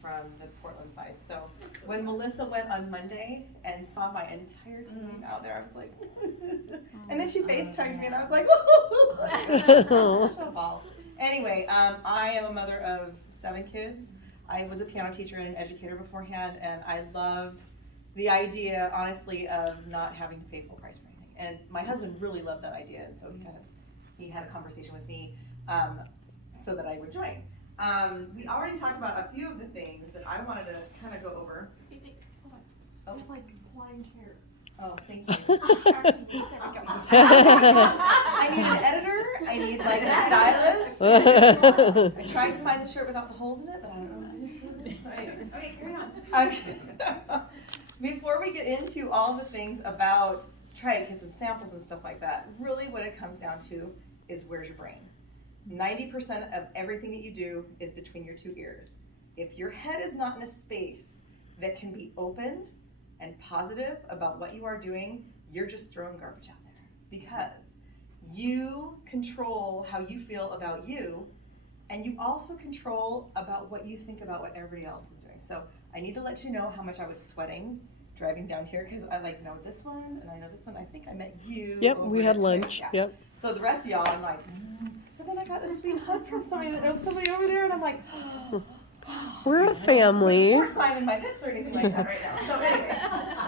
from the Portland side. So when Melissa went on Monday and saw my entire team out there, I was like, and then she FaceTimed me and I was like, such a ball. Anyway, I am a mother of 7 kids. I was a piano teacher and an educator beforehand, and I loved the idea, honestly, of not having to pay full price for anything. And my husband really loved that idea, and so he had a conversation with me so that I would join. We already talked about a few of the things that I wanted to kind of go over. Hold on. Oh, it's like reclined chair. Oh, thank you. I need an editor. I need like a stylist. I tried to find the shirt without the holes in it, but I don't know. So anyway. Okay, carry on. Before we get into all the things about try kits and samples and stuff like that, really what it comes down to is where's your brain. 90% of everything that you do is between your 2 ears. If your head is not in a space that can be open and positive about what you are doing, you're just throwing garbage out there. Because you control how you feel about you, and you also control about what you think about what everybody else is doing. So I need to let you know how much I was sweating driving down here, because I like know this one, and I know this one. I think I met you. Yep, we had lunch. Yeah. Yep. So the rest of y'all, I'm like, but then I got this sweet hug from somebody that knows somebody over there, and I'm like, We're a family. Sports sign in my pits or anything like that right now. So anyway.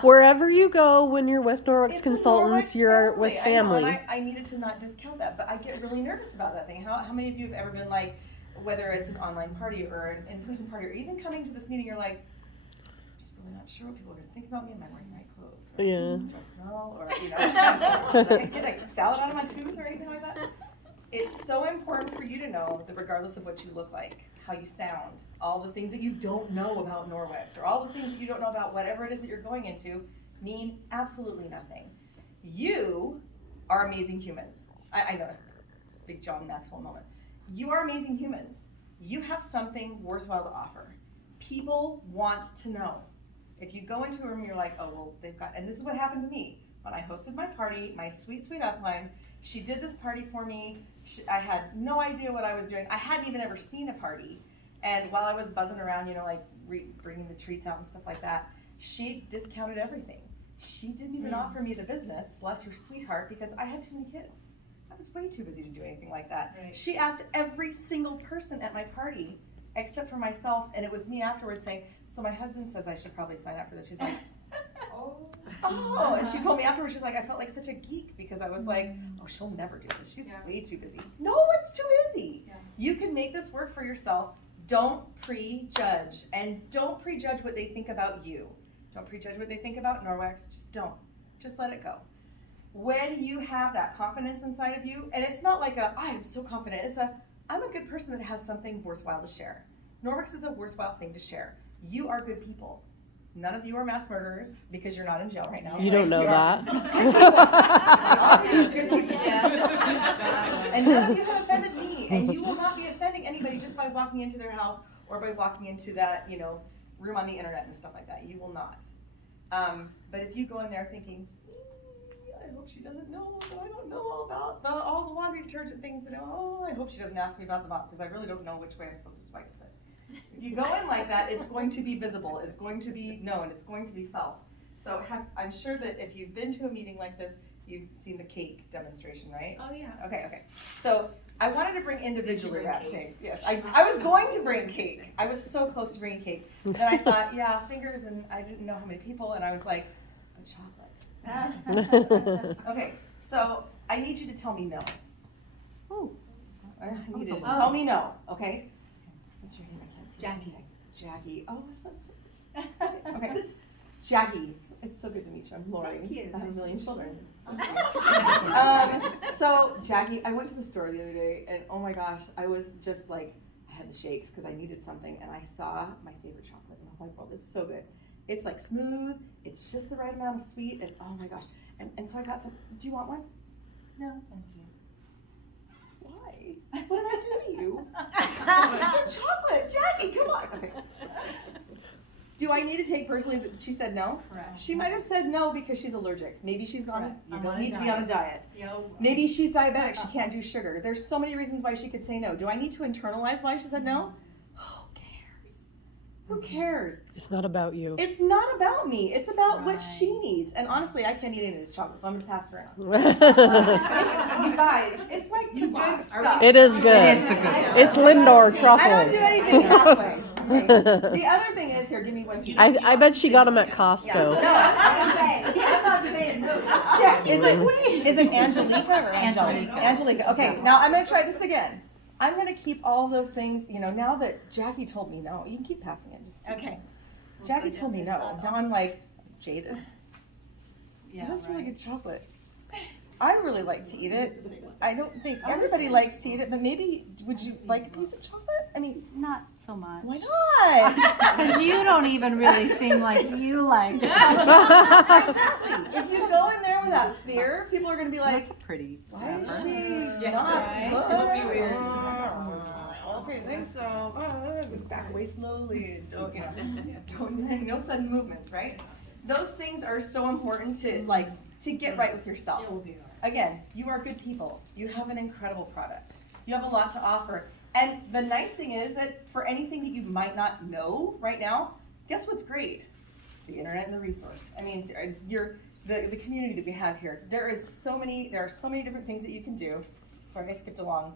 Wherever you go when you're with Norwex It's a Consultants, Norwex you're with I know, and family. I needed to not discount that, but I get really nervous about that thing. How many of you have ever been like, whether it's an online party or an in-person party, or even coming to this meeting, you're like, just really not sure what people are going to think about me. Am I wearing the right clothes? Or Yeah. do I smell? Or, you know, did I get like salad out of my tooth or anything like that? It's so important for you to know that regardless of what you look like, how you sound, all the things that you don't know about Norwex, or all the things that you don't know about whatever it is that you're going into, mean absolutely nothing. You are amazing humans. I know, big John Maxwell moment. You are amazing humans. You have something worthwhile to offer. People want to know. If you go into a room, you're like, oh, well, they've got, and this is what happened to me. When I hosted my party, my sweet, sweet upline, she did this party for me. I had no idea what I was doing. I hadn't even ever seen a party. And while I was buzzing around, you know, like bringing the treats out and stuff like that, she discounted everything. She didn't even offer me the business, bless her sweetheart, because I had too many kids. I was way too busy to do anything like that. Right. She asked every single person at my party, except for myself, and it was me afterwards saying, so my husband says I should probably sign up for this. She's like, oh, and she told me afterwards, she's like, I felt like such a geek because I was like, oh, she'll never do this. She's way too busy. No one's too busy. Yeah. You can make this work for yourself. Don't prejudge, and don't prejudge what they think about you. Don't prejudge what they think about Norwex. Just don't. Just let it go. When you have that confidence inside of you, and it's not like I am so confident. It's I'm a good person that has something worthwhile to share. Norwex is a worthwhile thing to share. You are good people. None of you are mass murderers because you're not in jail right now. You don't know that. Good people. Yeah. And none of you have offended me, and you will not be offending anybody just by walking into their house or by walking into that, you know, room on the internet and stuff like that. You will not. But if you go in there thinking, I hope she doesn't know that I don't know all about all the laundry detergent things. That, oh, I hope she doesn't ask me about the mop because I really don't know which way I'm supposed to swipe with it. If you go in like that, it's going to be visible. It's going to be known. It's going to be felt. So I'm sure that if you've been to a meeting like this, you've seen the cake demonstration, right? Oh, yeah. Okay. So I wanted to bring individually wrapped cakes. Yes, I was going to bring cake. I was so close to bringing cake. Then I thought, yeah, fingers, and I didn't know how many people, and I was like, chocolate. Okay, so I need you to tell me no. Oh. I need you to tell me no, okay? What's your name? I can't see. Jackie. Jackie. Oh, okay. Jackie, it's so good to meet you. I'm Lori. Thank you. I have a million children. So Jackie, I went to the store the other day, and oh my gosh, I was just like, I had the shakes because I needed something, and I saw my favorite chocolate in the whole world. It's so good. It's like smooth. It's just the right amount of sweet, and oh my gosh. And so I got some. Do you want one? No, thank you. Why? What did I do to you? Chocolate, Jackie, come on. Okay. Do I need to take personally that she said no? Correct. She might have said no because she's allergic. Maybe she's on. You I'm don't on a need to be on a diet. Yo. Maybe she's diabetic. She can't do sugar. There's so many reasons why she could say no. Do I need to internalize why she said no? Who cares? Who cares? It's not about you. It's not about me. It's about what she needs. And honestly, I can't eat any of this chocolate, so I'm gonna pass it around. You guys, it's like the good stuff. It is good. It is the good stuff. It's Lindor I truffles. don't do anything halfway. Okay. The other thing is, here, give me one. I bet she got them at Costco. Is it Angelica or Angelica? Angelica. Okay, now I'm gonna try this again. I'm gonna keep all those things, now that Jackie told me no, you can keep passing it, just. Okay. Jackie told me no, now I'm like jaded. Yeah, That's really right. good chocolate. I really like to eat it. I don't think everybody likes to eat it, but maybe, would you like a piece of chocolate? I mean, Not so much. why not? Because you don't even really seem like you like it. Exactly. If you go in there without fear, people are gonna be like, That's pretty. why is clever. she Yes, not? right? good? Don't be weird. Okay, think so. Back away slowly. And don't, no sudden movements, right? Those things are so important to get right with yourself. Again, you are good people. You have an incredible product. You have a lot to offer. And the nice thing is that for anything that you might not know right now, guess what's great? The internet and the resource. I mean, the community that we have here. There are so many different things that you can do. Sorry, I skipped along.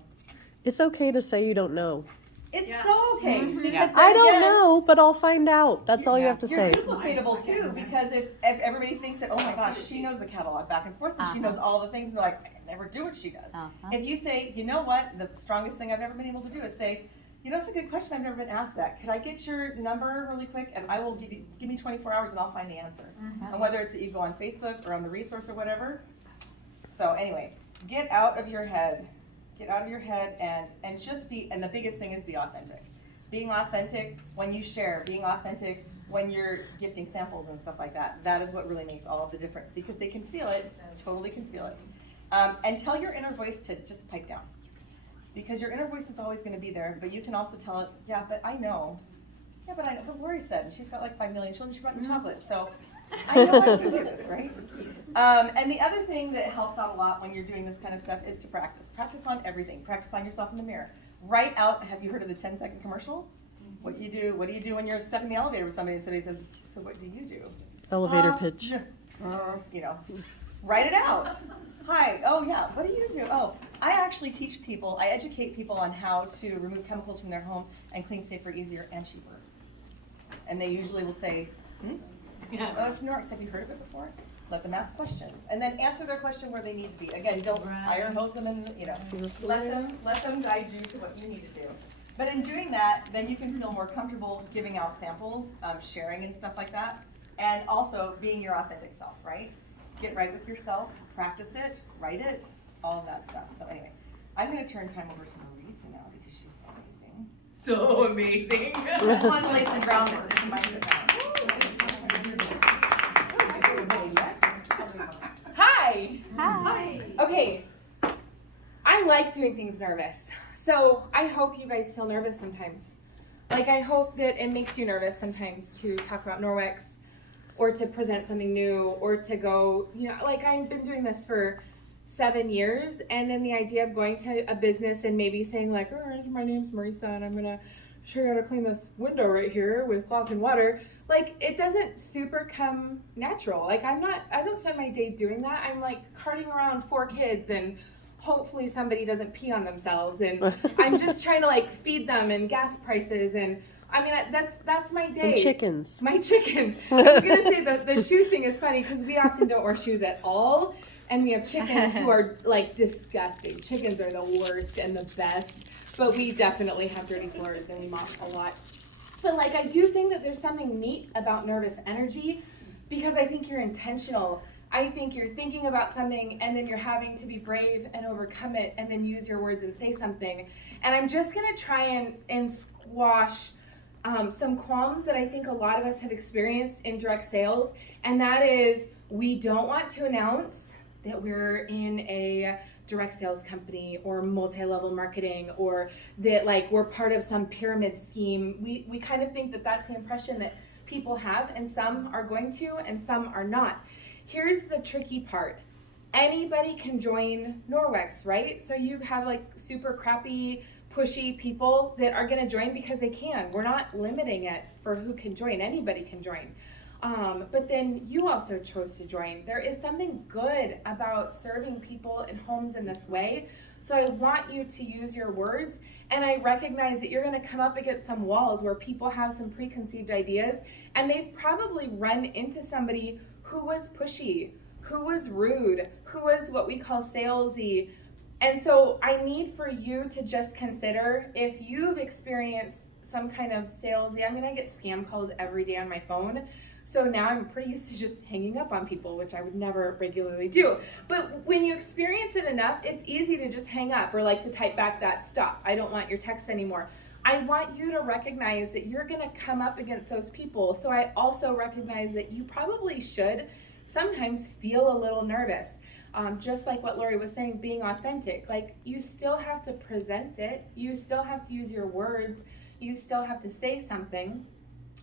It's okay to say you don't know. It's so okay because then I don't again, know, but I'll find out. That's all you have to you're say. duplicatable too, because if everybody thinks that, oh my gosh, she knows the catalog back and forth and she knows all the things, and they're like, I can never do what she does. If you say, you know what, the strongest thing I've ever been able to do is say, that's a good question, I've never been asked that. Could I get your number really quick, and I will give me 24 hours and I'll find the answer. And whether it's that you go on Facebook or on the resource or whatever. So anyway, get out of your head. Get out of your head and just be, and the biggest thing is be authentic. Being authentic when you share, being authentic when you're gifting samples and stuff like that. That is what really makes all of the difference, because they can feel it, totally can feel it. And tell your inner voice to just pipe down. Because your inner voice is always going to be there, but you can also tell it, yeah, but I know. Yeah, but I know. But Lori said, and she's got like 5 million children, she brought me chocolate. So I know I can do this, right? And the other thing that helps out a lot when you're doing this kind of stuff is to practice. Practice on everything. Practice on yourself in the mirror. Write out, have you heard of the 10-second commercial? What do you do when you're stuck in the elevator with somebody and somebody says, so what do you do? Elevator pitch. Write it out. Hi, oh yeah, what do you do? Oh, I actually teach people, I educate people on how to remove chemicals from their home and clean safer, easier, and cheaper. And they usually will say, oh, it's Norwex, have you heard of it before? Let them ask questions, and then answer their question where they need to be. Again, don't iron hose them in, let them guide you to what you need to do. But in doing that, then you can feel more comfortable giving out samples, sharing and stuff like that, and also being your authentic self, right? Get right with yourself, practice it, write it, all of that stuff. So anyway, I'm going to turn time over to Marisa now because she's so amazing. So amazing. I just wanted to lay some groundwork. This is my sit down. Hi. Hi. Okay. I like doing things nervous. So I hope you guys feel nervous sometimes. Like, I hope that it makes you nervous sometimes to talk about Norwex or to present something new or to go, like, I've been doing this for 7 years, and then the idea of going to a business and maybe saying like, all right, my name's Marisa and I'm gonna show you how to clean this window right here with cloth and water. Like, it doesn't super come natural. Like, I don't spend my day doing that. I'm like carting around 4 kids and hopefully somebody doesn't pee on themselves, and I'm just trying to like feed them, and gas prices, and I mean, that's my day. And chickens. My chickens. I was gonna say the shoe thing is funny because we often don't wear shoes at all, and we have chickens who are like disgusting. Chickens are the worst and the best, but we definitely have dirty floors and we mop a lot. But like, I do think that there's something neat about nervous energy, because I think you're intentional. I think you're thinking about something and then you're having to be brave and overcome it and then use your words and say something. And I'm just gonna try and squash some qualms that I think a lot of us have experienced in direct sales, and that is, we don't want to announce that we're in a direct sales company or multi-level marketing, or that like we're part of some pyramid scheme. We kind of think that that's the impression that people have, and some are going to and some are not. Here's the tricky part. Anybody can join Norwex, right? So you have like super crappy pushy people that are going to join because they can. We're not limiting it for who can join. Anybody can join. But then you also chose to join. There is something good about serving people in homes in this way. So I want you to use your words, and I recognize that you're going to come up against some walls where people have some preconceived ideas, and they've probably run into somebody who was pushy, who was rude, who was what we call salesy. And so I need for you to just consider if you've experienced some kind of salesy. I mean, I get scam calls every day on my phone. So now I'm pretty used to just hanging up on people, which I would never regularly do. But when you experience it enough, it's easy to just hang up or like to type back that stop. I don't want your text anymore. I want you to recognize that you're going to come up against those people. So I also recognize that you probably should sometimes feel a little nervous. Just like what Lori was saying, being authentic. Like, you still have to present it. You still have to use your words. You still have to say something.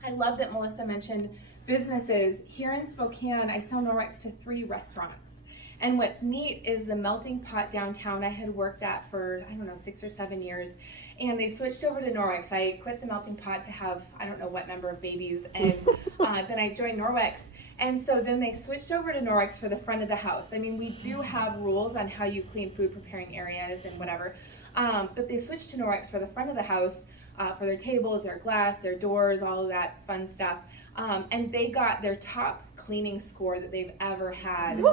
I love that Melissa mentioned businesses. Here in Spokane, I sell Norwex to 3 restaurants. And what's neat is the Melting Pot downtown I had worked at for, 6 or 7 years. And they switched over to Norwex. I quit the Melting Pot to have, I don't know what number of babies. And then I joined Norwex. And so then they switched over to Norwex for the front of the house. I mean, we do have rules on how you clean food preparing areas and whatever. But they switched to Norwex for the front of the house, for their tables, their glass, their doors, all of that fun stuff. And they got their top cleaning score that they've ever had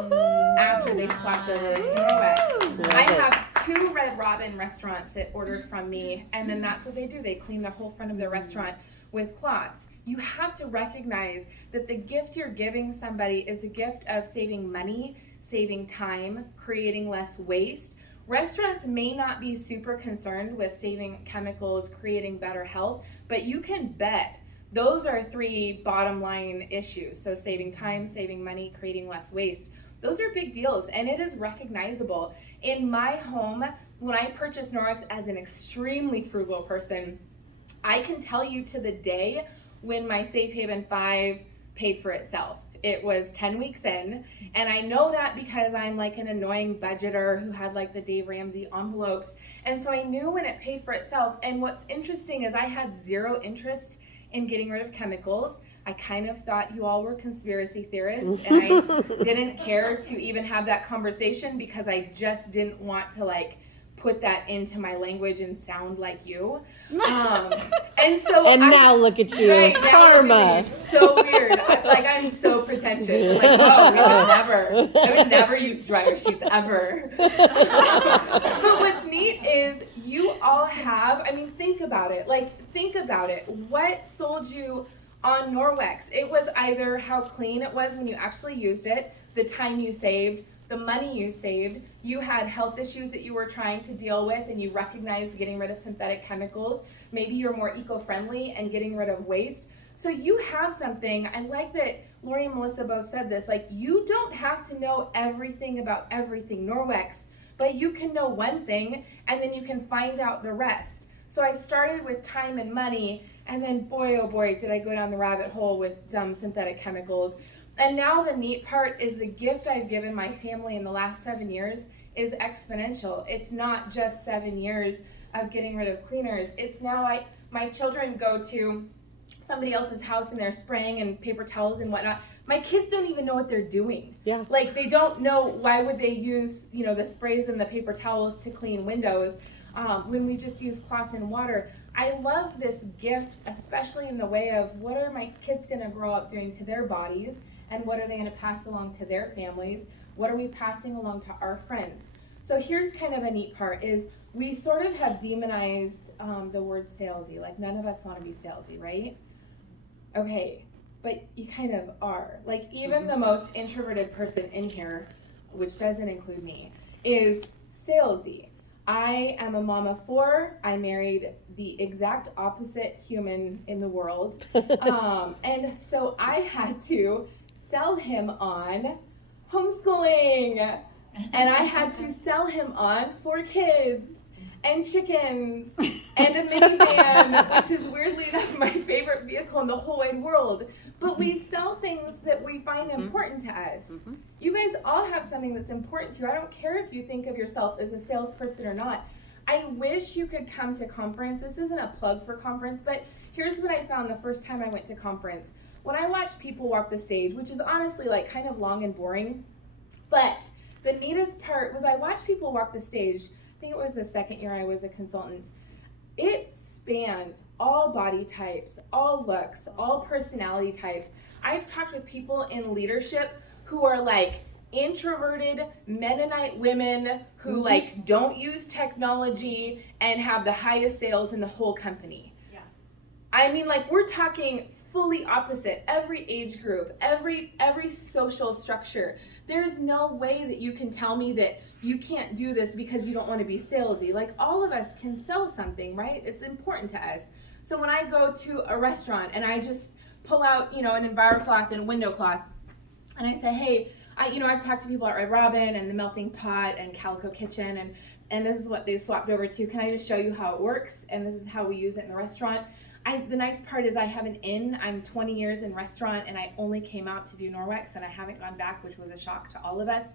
after they swapped over to Norwex. I have 2 Red Robin restaurants that ordered from me, and then that's what they do. They clean the whole front of their restaurant with cloths. You have to recognize that the gift you're giving somebody is a gift of saving money, saving time, creating less waste. Restaurants may not be super concerned with saving chemicals, creating better health, but you can bet those are 3 bottom line issues. So saving time, saving money, creating less waste. Those are big deals, and it is recognizable. In my home, when I purchased Norwex as an extremely frugal person, I can tell you to the day when my Safe Haven 5 paid for itself. It was 10 weeks in, and I know that because I'm like an annoying budgeter who had like the Dave Ramsey envelopes, and so I knew when it paid for itself. And what's interesting is I had 0 interest in getting rid of chemicals. I kind of thought you all were conspiracy theorists, and I didn't care to even have that conversation because I just didn't want to like put that into my language and sound like you. And so now look at you, right, karma. So weird. I'm so pretentious. I'm like, no, I would never use dryer sheets ever. But what's neat is you all have, think about it. What sold you on Norwex? It was either how clean it was when you actually used it, the time you saved, the money you saved, you had health issues that you were trying to deal with and you recognized getting rid of synthetic chemicals. Maybe you're more eco-friendly and getting rid of waste. So you have something. I like that Lori and Melissa both said this, you don't have to know everything about everything Norwex, but you can know one thing and then you can find out the rest. So I started with time and money, and then boy, oh boy, did I go down the rabbit hole with dumb synthetic chemicals. And now the neat part is the gift I've given my family in the last 7 years is exponential. It's not just 7 years of getting rid of cleaners. It's now my children go to somebody else's house and they're spraying and paper towels and whatnot. My kids don't even know what they're doing. Yeah. They don't know why would they use, the sprays and the paper towels to clean windows when we just use cloth and water. I love this gift, especially in the way of what are my kids going to grow up doing to their bodies and what are they going to pass along to their families? What are we passing along to our friends? So here's kind of a neat part is we sort of have demonized the word salesy. None of us want to be salesy, right? Okay, but you kind of are. Even the most introverted person in here, which doesn't include me, is salesy. I am a mom of 4. I married the exact opposite human in the world. And so I had to sell him on homeschooling. And I had to sell him on 4 kids and chickens and a minivan, which is weirdly enough my favorite vehicle in the whole wide world. But we sell things that we find important to us. You guys all have something that's important to you. I don't care if you think of yourself as a salesperson or not. I wish you could come to conference. This isn't a plug for conference, but here's what I found the first time I went to conference. When I watched people walk the stage, which is honestly like kind of long and boring, but the neatest part was I watched people walk the stage. I think it was the second year I was a consultant. It spanned all body types, all looks, all personality types. I've talked with people in leadership who are like introverted Mennonite women who like don't use technology and have the highest sales in the whole company. Yeah. I mean, like, we're talking fully opposite, every age group, every social structure. There's no way that you can tell me that you can't do this because you don't want to be salesy. Like, all of us can sell something, right? It's important to us. So when I go to a restaurant and I just pull out, an EnviroCloth and a window cloth, and I say, hey, I've talked to people at Red Robin and the Melting Pot and Calico Kitchen, and this is what they swapped over to. Can I just show you how it works? And this is how we use it in the restaurant. The nice part is I have an in. I'm 20 years in restaurant, and I only came out to do Norwex, and I haven't gone back, which was a shock to all of us.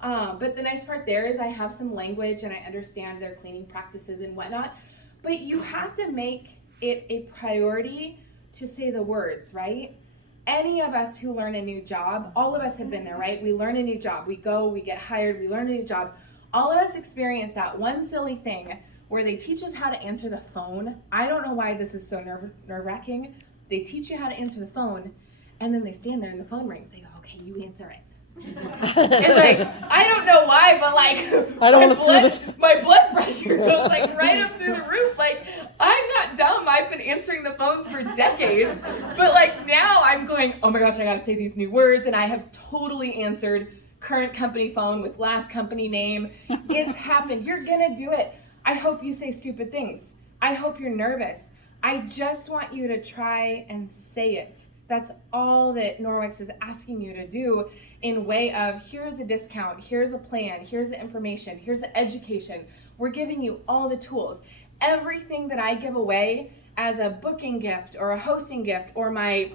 But the nice part there is I have some language, and I understand their cleaning practices and whatnot. But you have to make it a priority to say the words, right? Any of us who learn a new job, all of us have been there, right? We learn a new job. We go, we get hired, we learn a new job. All of us experience that one silly thing where they teach us how to answer the phone. I don't know why this is so nerve-wracking. They teach you how to answer the phone, and then they stand there and the phone rings. They go, okay, you answer it. It's like, I don't know why, but like, I don't want to screw this. my blood pressure goes like right up through the roof. Like, I'm not dumb. I've been answering the phones for decades, but like now I'm going, oh my gosh, I gotta say these new words, and I have totally answered current company phone with last company name. It's happened. You're gonna do it. I hope you say stupid things. I hope you're nervous. I just want you to try and say it. That's all that Norwex is asking you to do, in way of, here's a discount, here's a plan, here's the information, here's the education. We're giving you all the tools. Everything that I give away as a booking gift or a hosting gift or my,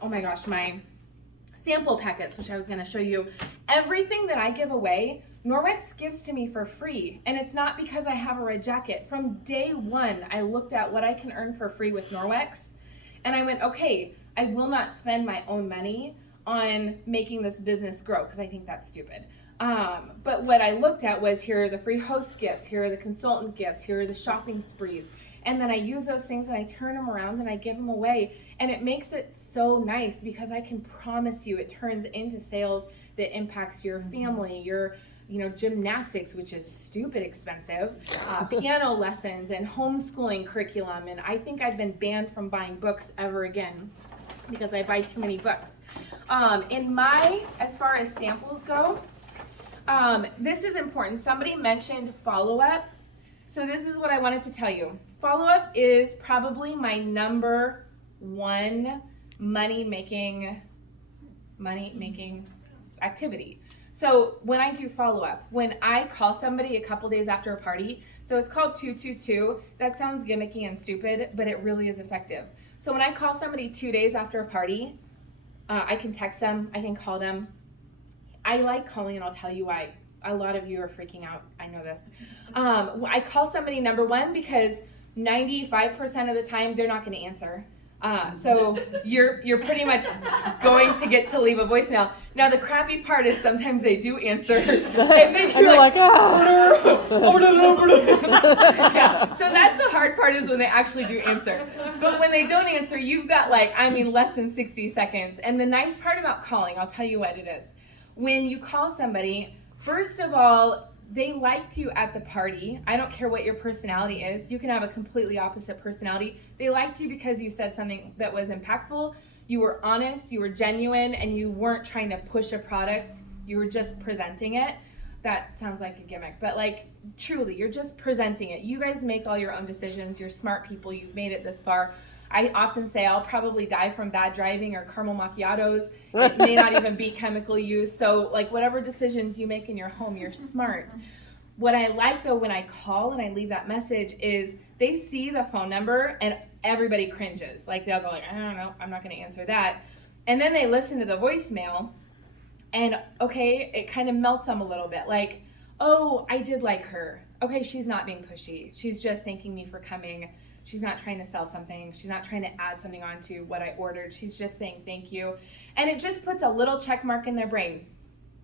my sample packets, which I was gonna show you, everything that I give away, Norwex gives to me for free. And it's not because I have a red jacket. From day one, I looked at what I can earn for free with Norwex, and I went, okay, I will not spend my own money on making this business grow, because I think that's stupid. But what I looked at was, here are the free host gifts, here are the consultant gifts, here are the shopping sprees. And then I use those things and I turn them around and I give them away. And it makes it so nice, because I can promise you it turns into sales that impacts your family, your gymnastics, which is stupid expensive, piano lessons and homeschooling curriculum. And I think I've been banned from buying books ever again because I buy too many books. As far as samples go, this is important. Somebody mentioned follow-up. So this is what I wanted to tell you. Follow-up is probably my number one money-making activity. So when I do follow-up, when I call somebody a couple days after a party, so it's called 222. That sounds gimmicky and stupid, but it really is effective. So when I call somebody 2 days after a party, I can text them, I can call them. I like calling, and I'll tell you why. A lot of you are freaking out, I know this. I call somebody, number one, because 95% of the time they're not going to answer. So you're pretty much going to get to leave a voicemail. Now the crappy part is sometimes they do answer, and then you're like, yeah. So that's the hard part, is when they actually do answer. But when they don't answer, you've got less than 60 seconds. And the nice part about calling, I'll tell you what it is. When you call somebody, first of all, they liked you at the party. I don't care what your personality is. You can have a completely opposite personality. They liked you because you said something that was impactful. You were honest, you were genuine, and you weren't trying to push a product. You were just presenting it. That sounds like a gimmick, but truly, you're just presenting it. You guys make all your own decisions. You're smart people. You've made it this far. I often say I'll probably die from bad driving or caramel macchiatos. It may not even be chemical use. So whatever decisions you make in your home, you're smart. What I like though when I call and I leave that message is they see the phone number and everybody cringes. They'll go I don't know, I'm not going to answer that. And then they listen to the voicemail and okay, it kind of melts them a little bit. Oh, I did like her. okay, she's not being pushy. She's just thanking me for coming. She's not trying to sell something. She's not trying to add something onto what I ordered. She's just saying thank you. And it just puts a little check mark in their brain.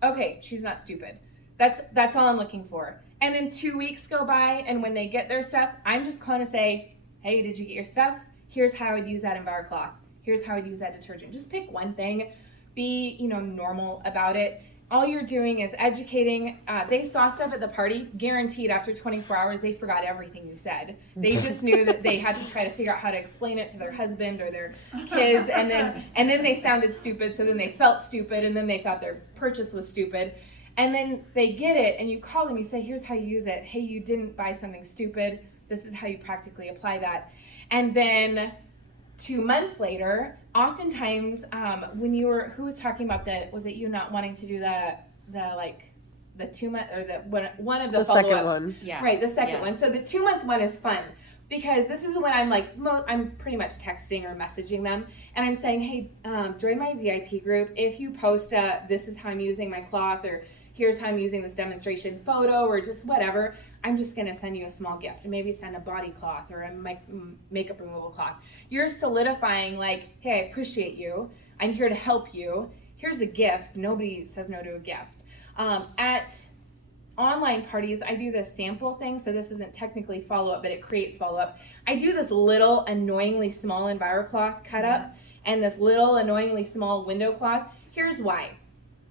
Okay, she's not stupid. That's all I'm looking for. And then 2 weeks go by, and when they get their stuff, I'm just calling to say, hey, did you get your stuff? Here's how I would use that EnviroCloth. Here's how I'd use that detergent. Just pick one thing. Be, normal about it. All you're doing is educating. They saw stuff at the party, guaranteed after 24 hours, they forgot everything you said. They just knew that they had to try to figure out how to explain it to their husband or their kids, and then they sounded stupid, so then they felt stupid, and then they thought their purchase was stupid. And then they get it, and you call them, you say, here's how you use it. Hey, you didn't buy something stupid. This is how you practically apply that. And then 2 months later, oftentimes, when who was talking about was it you not wanting to do the 2 month, or one of the follow-ups? Second one. Yeah. Right, the second one. So the 2 month one is fun, because this is when I'm pretty much texting or messaging them, and I'm saying, hey, join my VIP group. If you post this is how I'm using my cloth, or here's how I'm using this demonstration photo, or just whatever, I'm just going to send you a small gift, and maybe send a body cloth or a makeup removal cloth. You're solidifying hey, I appreciate you. I'm here to help you. Here's a gift. Nobody says no to a gift. At online parties, I do this sample thing, so this isn't technically follow-up, but it creates follow-up. I do this little annoyingly small EnviroCloth cut up and this little annoyingly small window cloth. Here's why.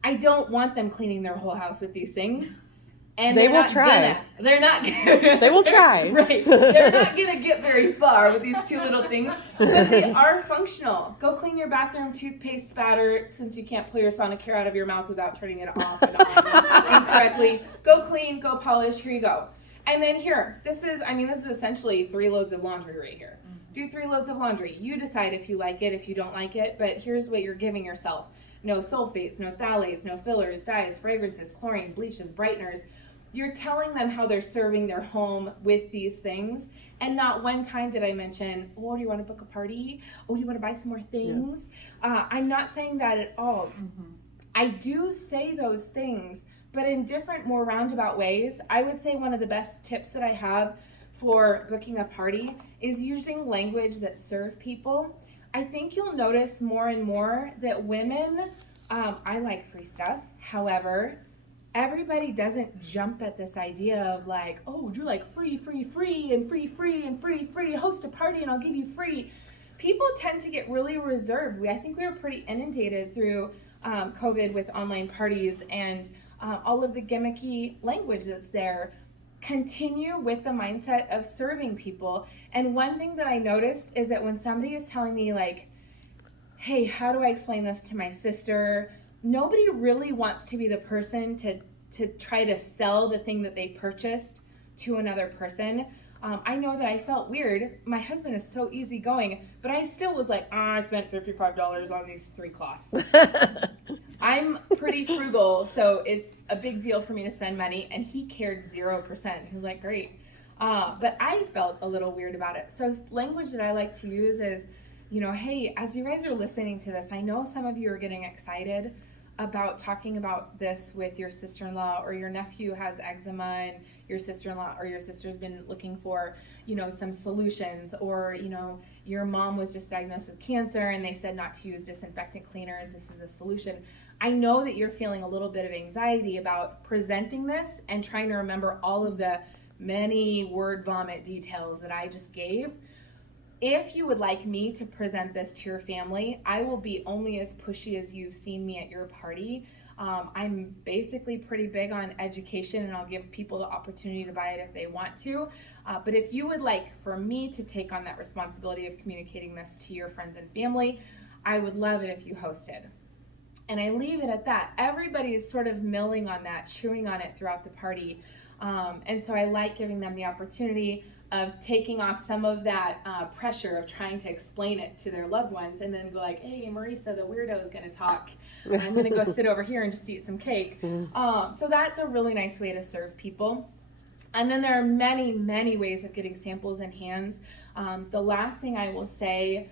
I don't want them cleaning their whole house with these things. And They will try. They're not They will try. Right. They're not going to get very far with these two little things, but they are functional. Go clean your bathroom toothpaste spatter, since you can't pull your Sonicare out of your mouth without turning it off and on incorrectly. Go clean, go polish, here you go. And then here, this is essentially 3 loads of laundry right here. Do 3 loads of laundry. You decide if you like it, if you don't like it, but here's what you're giving yourself. No sulfates, no phthalates, no fillers, dyes, fragrances, chlorine, bleaches, brighteners. You're telling them how they're serving their home with these things. And not one time did I mention, oh, do you want to book a party? Oh, do you want to buy some more things? Yeah. I'm not saying that at all. Mm-hmm. I do say those things, but in different, more roundabout ways. I would say one of the best tips that I have for booking a party is using language that serve people. I think you'll notice more and more that women, I like free stuff. However, everybody doesn't jump at this idea of oh, would you like free, host a party and I'll give you free. People tend to get really reserved. I think we were pretty inundated through COVID with online parties and all of the gimmicky language that's there. Continue with the mindset of serving people. And one thing that I noticed is that when somebody is telling me hey, how do I explain this to my sister? Nobody really wants to be the person to try to sell the thing that they purchased to another person. I know that I felt weird. My husband is so easygoing, but I still was I spent $55 on these 3 cloths. I'm pretty frugal, so it's a big deal for me to spend money, and he cared 0%. He was great. But I felt a little weird about it. So language that I like to use is, hey, as you guys are listening to this, I know some of you are getting excited about talking about this with your sister-in-law, or your nephew has eczema and your sister-in-law or your sister's been looking for, some solutions, or, your mom was just diagnosed with cancer and they said not to use disinfectant cleaners. This is a solution. I know that you're feeling a little bit of anxiety about presenting this and trying to remember all of the many word vomit details that I just gave. If you would like me to present this to your family, I will be only as pushy as you've seen me at your party. I'm basically pretty big on education, and I'll give people the opportunity to buy it if they want to. But if you would like for me to take on that responsibility of communicating this to your friends and family, I would love it if you hosted. And I leave it at that. Everybody's sort of milling on that, chewing on it throughout the party. And so I like giving them the opportunity of taking off some of that pressure of trying to explain it to their loved ones, and then go hey, Marisa, the weirdo, is going to talk. I'm going to go sit over here and just eat some cake. So that's a really nice way to serve people. And then there are many, many ways of getting samples in hands. The last thing I will say,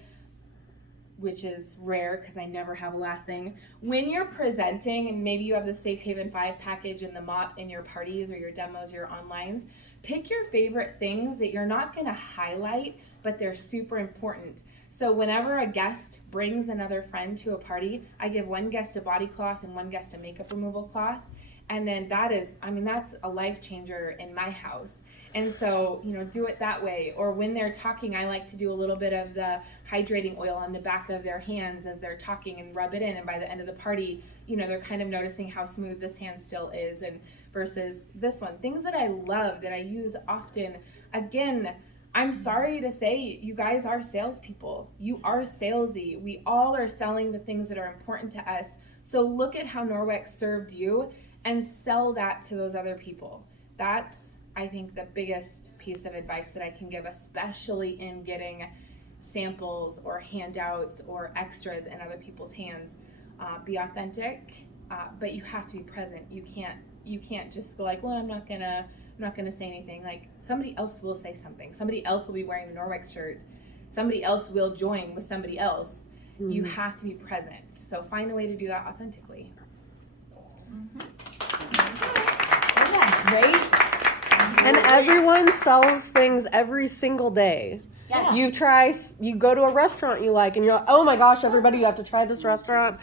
which is rare because I never have a last thing, when you're presenting, and maybe you have the Safe Haven 5 package and the Mop in your parties or your demos or your onlines, pick your favorite things that you're not going to highlight, but they're super important. So whenever a guest brings another friend to a party, I give one guest a body cloth and one guest a makeup removal cloth. And then that's a life changer in my house. And so, do it that way. Or when they're talking, I like to do a little bit of the hydrating oil on the back of their hands as they're talking and rub it in. And by the end of the party, they're kind of noticing how smooth this hand still is and versus this one. Things that I love, that I use often. Again, I'm sorry to say, you guys are salespeople. You are salesy. We all are selling the things that are important to us. So look at how Norwex served you and sell that to those other people. That's, I think, the biggest piece of advice that I can give, especially in getting samples or handouts or extras in other people's hands. Be authentic, but you have to be present. You can't just go like, well, I'm not gonna say anything. Like, somebody else will say something. Somebody else will be wearing the Norwex shirt. Somebody else will join with somebody else. Mm-hmm. You have to be present. So find a way to do that authentically. Great. And everyone sells things every single day. Yes. You go to a restaurant you like and you're like, oh my gosh, everybody, you have to try this restaurant.